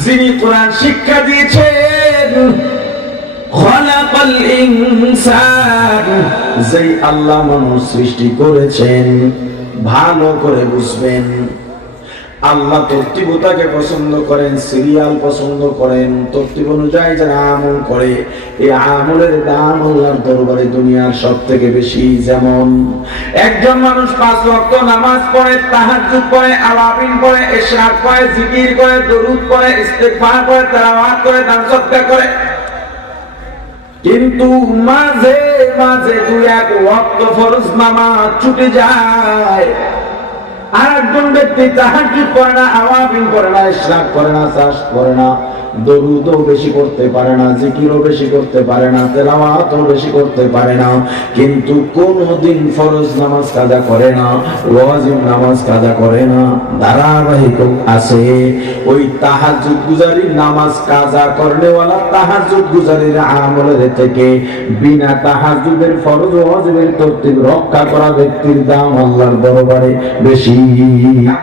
যিনি কোরআন শিক্ষা দিয়েছেন, খলাকাল ইনসান, যেই আল্লাহ মানুষ সৃষ্টি করেছেন, ভালো করে বুঝবেন। আল্লাহ তরতিবতাকে পছন্দ করেন, সিরিয়াল পছন্দ করেন, তরতিব অনুযায়ী যারা আমল করে, এই আমলের দাম আল্লাহর দরবারে দুনিয়ার সব থেকে বেশি। যেমন একজন মানুষ 5 ওয়াক্ত নামাজ পড়ে, তাহাজ্জুদ পড়ে, আওয়াবিন পড়ে, ইশরাক পড়ে, জিকির করে, দরুদ পড়ে, ইস্তেগফার করে, তেলাওয়াত করে, দান সদকা করে, কিন্তু মাঝে মাঝে 2-1 ওয়াক্ত ফরজ নামাজ ছুটে যায়। আর একজন ব্যক্তি তাহাজ্জুদ করে না, আওয়াবিন করে না, ইশরাক করে না, চাষ করে না, দরুদও বেশি করতে পারে না, জিকিরও বেশি করতে পারে না, তেলাওয়াতও বেশি করতে পারে না, কিন্তু কোনদিন ফরজ নামাজ কাজা করে না, ওয়াজিব নামাজ কাজা করে না, ধারাবাহিক আছে। ওই তাহাজ্জুদ গুজারির নামাজ কাজা করলেওয়ালা তাহাজ্জুদ গুজারির আমলের থেকে বিনা তাহাজ্জুদের ফরজ ওয়াজিবের তরতিব রক্ষা করা ব্যক্তির দাম আল্লাহর দরবারে বেশি।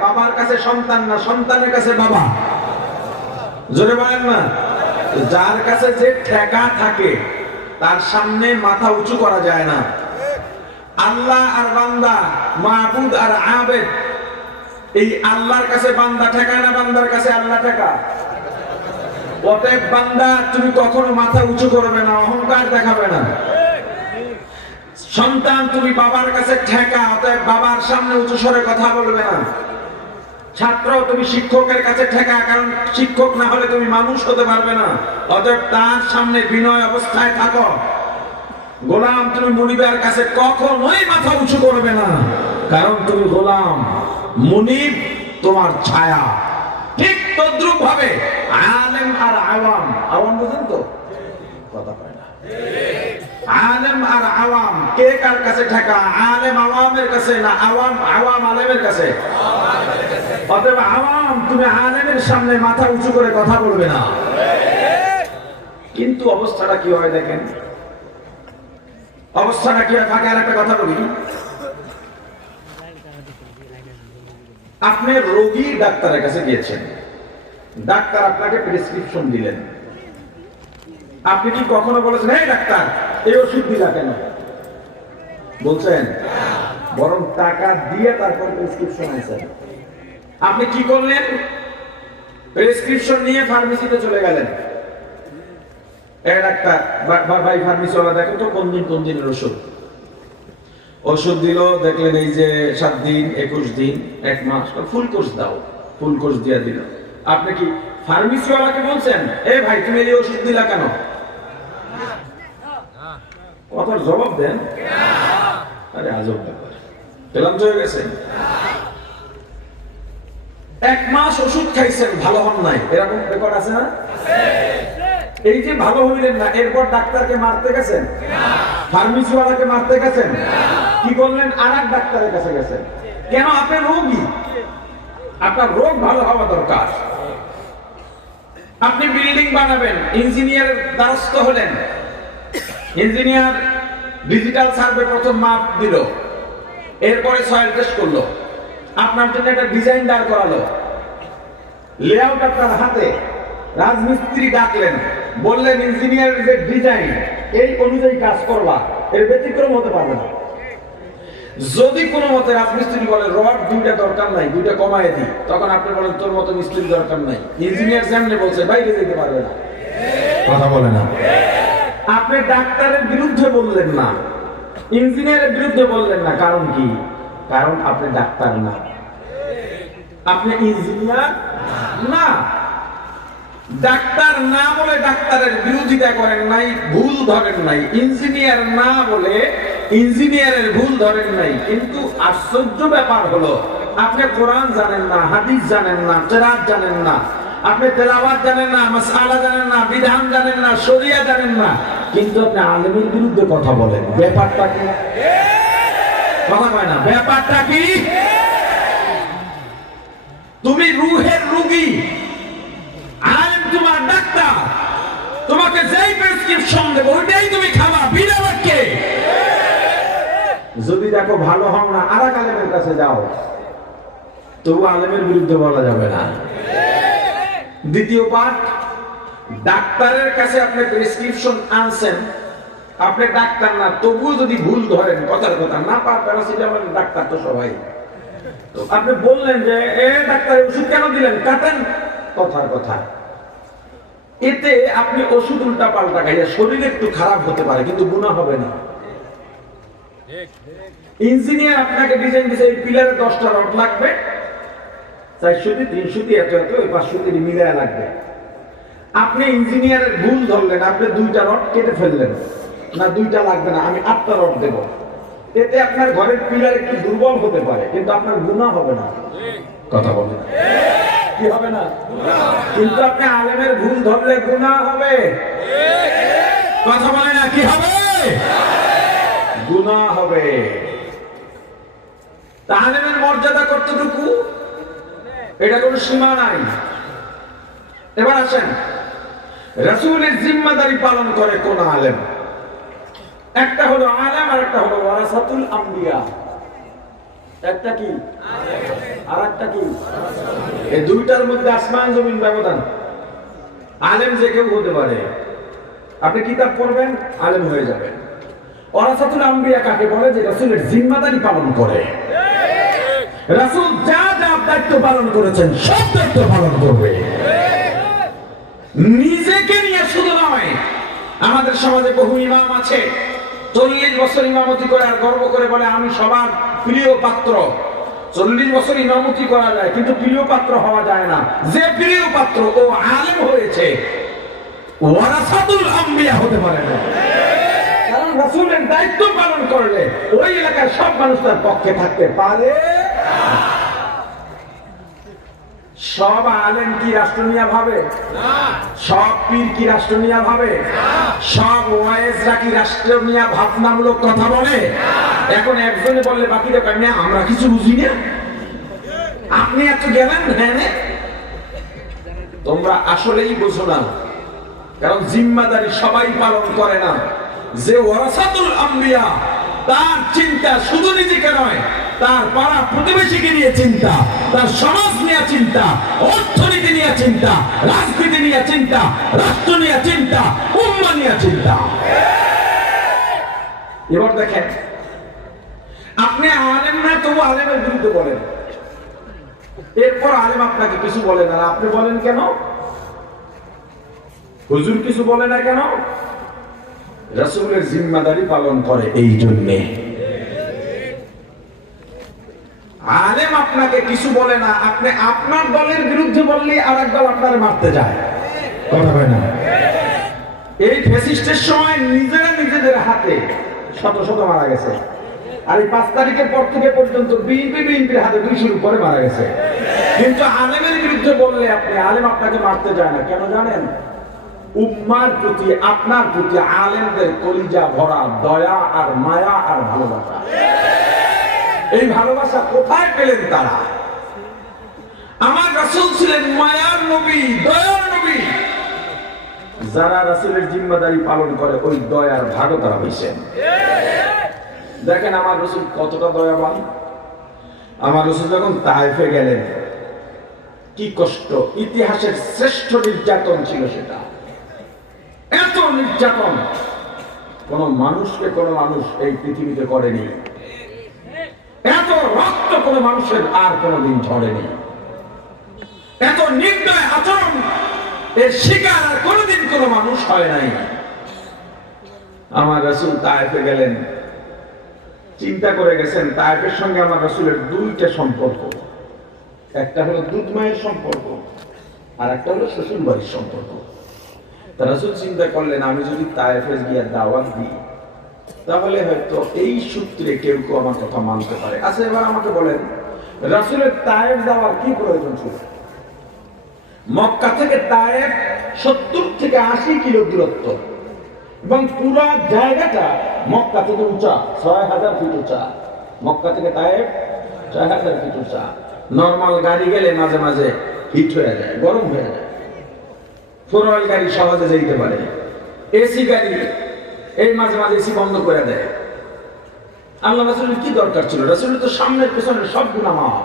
বাবার কাছে সন্তান না, সন্তানের কাছে বাবা। জোরে বলেন না। যার কাছে যে ঠেকা থাকে তার সামনে মাথা উঁচু করা যায় না। আল্লাহ আর বান্দা, মাবুদ আর আবেদ, এই আল্লাহর কাছে বান্দা ঠেকায় না, বান্দার কাছে আল্লাহ ঠেকা। অতএব বান্দা তুমি কখনো মাথা উঁচু করবে না, অহংকার দেখাবে না। সন্তান তুমি বাবার কাছে ঠেকা, অতএব বাবার সামনে উঁচু স্বরে কথা বলবে না। ছাত্র তুমি শিক্ষকের কাছে ঠেকা, কারণ শিক্ষক না হলে তুমি মানুষ হতে পারবে না, অতএব তার সামনে বিনয় অবস্থায় থাকো। গোলাম তুমি মুনিবের কাছে কখনোই মাথা উঁচু করবে না, কারণ তুমি গোলাম, মুনিব তোমার ছায়া। ঠিক তদ্রুপ ভাবে আলেম আর আওয়াম, আওয়াম বুঝেন তো, কথা পায় না। আলেম আর আওয়াম কে কার কাছে ঠেকা? আলেম আওয়ামের কাছে না, আওয়াম আওয়াম আলেমের কাছে। অতএব আওয়াম তুমি আলেমের সামনে মাথা উঁচু করে কথা বলবে না। কিন্তু অবস্থাটা কি হয় দেখেন, অবস্থাটা কি হয়। ফাঁকে আর একটা কথা বলি, আপনি রোগী ডাক্তারের কাছে গিয়েছেন, ডাক্তার আপনাকে প্রেসক্রিপশন দিলেন, আপনি কি কখনো বলেছেন এই ডাক্তার এই ওষুধ দিলা কেন? বলছেন? বরং টাকা দিয়ে তারপর প্রেসক্রিপশন আনছেন। আপনি কি করলেন? প্রেসক্রিপশন নিয়ে ফার্মেসিতে চলে গেলেন। এই ডাক্তার ভাই ফার্মেসিওয়ালা দেখেন তো কোন দিনের ওষুধ। ওষুধ দিল, দেখলেন এই যে 7 দিন, 21 দিন, 1 মাস, ফুল কোর্স দাও। ফুল কোর্স দিয়ে দিল। আপনি কি ফার্মেসিওয়ালাকে বলছেন এই ভাই তুমি এই ওষুধ দিলা কেন? কথার জবাব দেন। আরে আজব ব্যাপার, পেলাম তো হয়ে গেছে। 1 মাস ওষুধ খাইছেন, ভালো হন নাই, এরকম রেকর্ড আছে না? এই যে ভালো হইলেন না, এরপর ডাক্তারকে মারতে গেছেন, ফার্মেসিওয়ালাকে মারতে গেছেন, কি করলেন? আরেক ডাক্তারের কাছে গেছেন। কেন? আপনি রোগী, আপনার রোগ ভালো হওয়া দরকার। আপনি বিল্ডিং বানাবেন, ইঞ্জিনিয়ারের দ্বারস্থ হলেন, ইঞ্জিনিয়ার ডিজিটাল সার্ভে প্রথম মাপ দিল, এরপরে সয়েল টেস্ট করলো, আপনার জন্য একটা ডিজাইন দাঁড় করালো, লেআউট আপনার হাতে, রাজমিস্ত্রি ডাকলেন, বললেন ইঞ্জিনিয়ারের যে ডিজাইন এই অনুযায়ী কাজ করবা, এর ব্যতিক্রম হতে পারবে না। যদি কোনো মতে রাজমিস্ত্রি বলে রড 2টা দরকার নাই, 2টা কমায় দিই, তখন আপনি বলেন তোর মতো মিস্ত্রি দরকার নাই। ইঞ্জিনিয়ার সামনে বলছে বাইরে যেতে পারবে না, কথা বলে না। আপনি ডাক্তারের বিরুদ্ধে বললেন না, ইঞ্জিনিয়ারের বিরুদ্ধে বললেন না, কারণ কি? কারণ আপনি ডাক্তার না, আপনি ইঞ্জিনিয়ার না। ডাক্তার না বলে ডাক্তারের বিরোধিতা করেন নাই, ভুল ধরেন নাই। ইঞ্জিনিয়ার না বলে ইঞ্জিনিয়ারের ভুল ধরেন নাই। কিন্তু আশ্চর্য ব্যাপার হলো আপনি কোরআন জানেন না, হাদিস জানেন না, কেরাত জানেন না, আপনি তেলাওয়াত জানেন না, মাসআলা জানেন না, বিধান জানেন না, শরিয়া জানেন না, কিন্তু আপনি আলেমের বিরুদ্ধে কথা বলেন। ব্যাপারটা কি? কথা কয় না। ব্যাপারটা কি? তুমি রুহের রোগী, আলেম তোমার ডাক্তার, তোমাকে যেই প্রেসক্রিপশন দেবে ওইটাই তুমি খাবা বিনা বাক্যে। যদি দেখো ভালো হও না, আরেক আলেমের কাছে যাও, তবু আলেমের বিরুদ্ধে বলা যাবে না। দ্বিতীয় পাঠ, ডাক্তারের কাছে আপনি প্রেসক্রিপশন আনছেন, আপনি ডাক্তার না, তবুও যদি ভুল ধরেন, কথার কথা না প্যারাসিটামল, ডাক্তার তো সবাই, তো আপনি বললেন যে ডাক্তার ওষুধ কেন দিলেন, কাটেন, কথার কথা, এতে আপনি ওষুধ উল্টা পাল্টা খাইয়া শরীর একটু খারাপ হতে পারে, কিন্তু গুনাহ হবে না। ইঞ্জিনিয়ার আপনাকে ডিজাইন দিয়েছে এই পিলারে 10টা রড লাগবে, 400 300 এত এত 500 মিলায় লাগবে, আপনি ইঞ্জিনিয়ারের ভুল ধরলেন, আপনি 2টা রড কেটে ফেললেন, না 2টা লাগবে না, আমি 8টা রড দেব, এতে আপনার ঘরের পিলার একটু দুর্বল হতে পারে, কিন্তু আপনার গুনাহ হবে না। কথা বলেন, কি হবে না? কিন্তু আপনি আলেমের ভুল ধরলে গুনাহ হবে। কথা বলে না, কি হবে? গুনাহ হবে। তা আলেমের মর্যাদা কতটুকু, এটা কোনো সীমা নাই। এবার আসেন, রাসূলের জিম্মাদারি পালন করে কোন আলেম? একটা হলো আলেম, আর একটা হলো ওয়ারাসাতুল আম্বিয়া। একটা কি আর একটা কি? এই দুইটার মধ্যে আসমান জমিন ব্যবধান। আলেম যে কেউ হতে পারে, আপনি কিতাব পড়বেন, আলেম হয়ে যাবেন। ওয়ারাসাতুল আম্বিয়া কাকে বলে? যে রাসূলের জিম্মাদারি পালন করে। রাসূল যা যা দায়িত্ব পালন করেছেন সব দায়িত্ব পালন করবে, নিজেকে নিয়ে শুধু নয়। আমাদের সমাজে বহু ইমাম আছে 40 বছর ইমামতি করে আর গর্ব করে বলে আমি সবার প্রিয় পাত্র। 40 বছর ইমামতি করা যায়, কিন্তু প্রিয় পাত্র হওয়া যায় না। যে প্রিয় পাত্র ও আলেম হয়েছে, ওয়ারাসাতুল আম্বিয়া হতে পারে না। কারণ রাসূলের দায়িত্ব পালন করলে ওই এলাকার সব মানুষ তার পক্ষে থাকতে পারে। সব আলেম কি রাষ্ট্র নিয়ে ভাবে? সব পীর কি রাষ্ট্র নিয়ে ভাবে? সব ওয়াইজরা কি রাষ্ট্র নিয়ে ভাবনামূলক কথা বলে? এখন একজনে বললে বাকিরা কয় না আমরা কিছু বুঝি না, আপনি এত গেলেন। হ্যাঁ, তোমরা আসলেই বুঝো না, কারণ জিম্মাদারি সবাই পালন করে না। যে ওয়ারাসাতুল আম্বিয়া, তার চিন্তা শুধু নিজেকে নয়, তার পাড়া প্রতিবেশীকে নিয়ে চিন্তা, তার সমাজ নিয়ে চিন্তা, অর্থনীতি নিয়ে চিন্তা, রাজনীতি নিয়ে চিন্তা, রাষ্ট্র নিয়ে চিন্তা, উম্মাহ নিয়ে চিন্তা। এবার দেখেন, আপনি আলেম না, তবু আলেমের বিরুদ্ধে বলেন, এরপর আলেম আপনাকে কিছু বলে না, আপনি বলেন কেন? হুজুর কিছু বলে না কেন? রাসূলের জিম্মাদারি পালন করে এই জন্যে। আলেম আপনাকে কিছু বলে না, আপনি আপনার দলের বিরুদ্ধে বললে আরেক দল আপনার মারতে যায়। কথা হয় না? এই ফ্যাসিস্টের সময় নিজেরা নিজেদের হাতে শত শত মারা গেছে, আর এই 5 তারিখের পর থেকে পর্যন্ত বিএনপির হাতে 200-র উপরে মারা গেছে। কিন্তু আলেমের বিরুদ্ধে বললে আলেম আপনাকে মারতে যায় না। কেন জানেন? উম্মার প্রতি, আপনার প্রতি আলেমদের কলিজা ভরা দয়া আর মায়া আর ভালোবাসা। এই ভালোবাসা কোথায় পেলেন তারা? আমার রাসূল ছিলেন মায়ার নবী, দয়ার নবী। যারা রাসূলের জিম্মাদারি পালন করে ওই দয়ার ভাগও তারা হইছেন। দেখেন আমার রাসূল কতটা দয়াবান। আমার রাসূল যখন তায়েফে গেলেন, কি কষ্ট, ইতিহাসের শ্রেষ্ঠ নির্যাতন ছিল সেটা। এত নির্যাতন কোন মানুষকে কোন মানুষ এই পৃথিবীতে করেনি, এত রক্ত কোন মানুষের আর কোনদিন ঝরেনি, এত নির্দয় আচরণ এর শিকার আর কোনদিন কোন মানুষ হয় নাই। আমার রাসূল তায়েফে গেলেন, চিন্তা করে গেছেন তায়েফের সঙ্গে আমার রাসূলের 2টা সম্পর্ক। একটা হলো দুধ মায়ের সম্পর্ক, আর একটা হলো শ্বশুর বাড়ির সম্পর্ক। রাসূল চিন্তা করলেন আমি যদি তায়েফে গিয়ে দাওয়াত দিই, তাহলে হয়তো এই সূত্রে কেউ কেউ আমার কথা মানতে পারে। আচ্ছা, এবার আমাকে বলেন, রাসূলের তায়েফ যাওয়ার কি প্রয়োজন ছিল? মক্কা থেকে তায়েফ 70 থেকে 80 কিলো দূরত্ব, এবং পুরো জায়গাটা মক্কা থেকে উঁচা, 6000 ফিট উঁচা। মক্কা থেকে তায়েফ 6000 ফিট উঁচা। নরমাল গাড়ি গেলে মাঝে মাঝে হিট হয়ে যায়, গরম হয়ে যায়। 4 হুইল গাড়ি সহজে যেতে পারে, এসি গাড়ি এই মাঝে মাঝে এসি বন্ধ করে দেয়। আল্লাহ রাসূলের কি দরকার ছিল? রাসূলের তো সামনের পেছনের সব গুনাহ মাফ।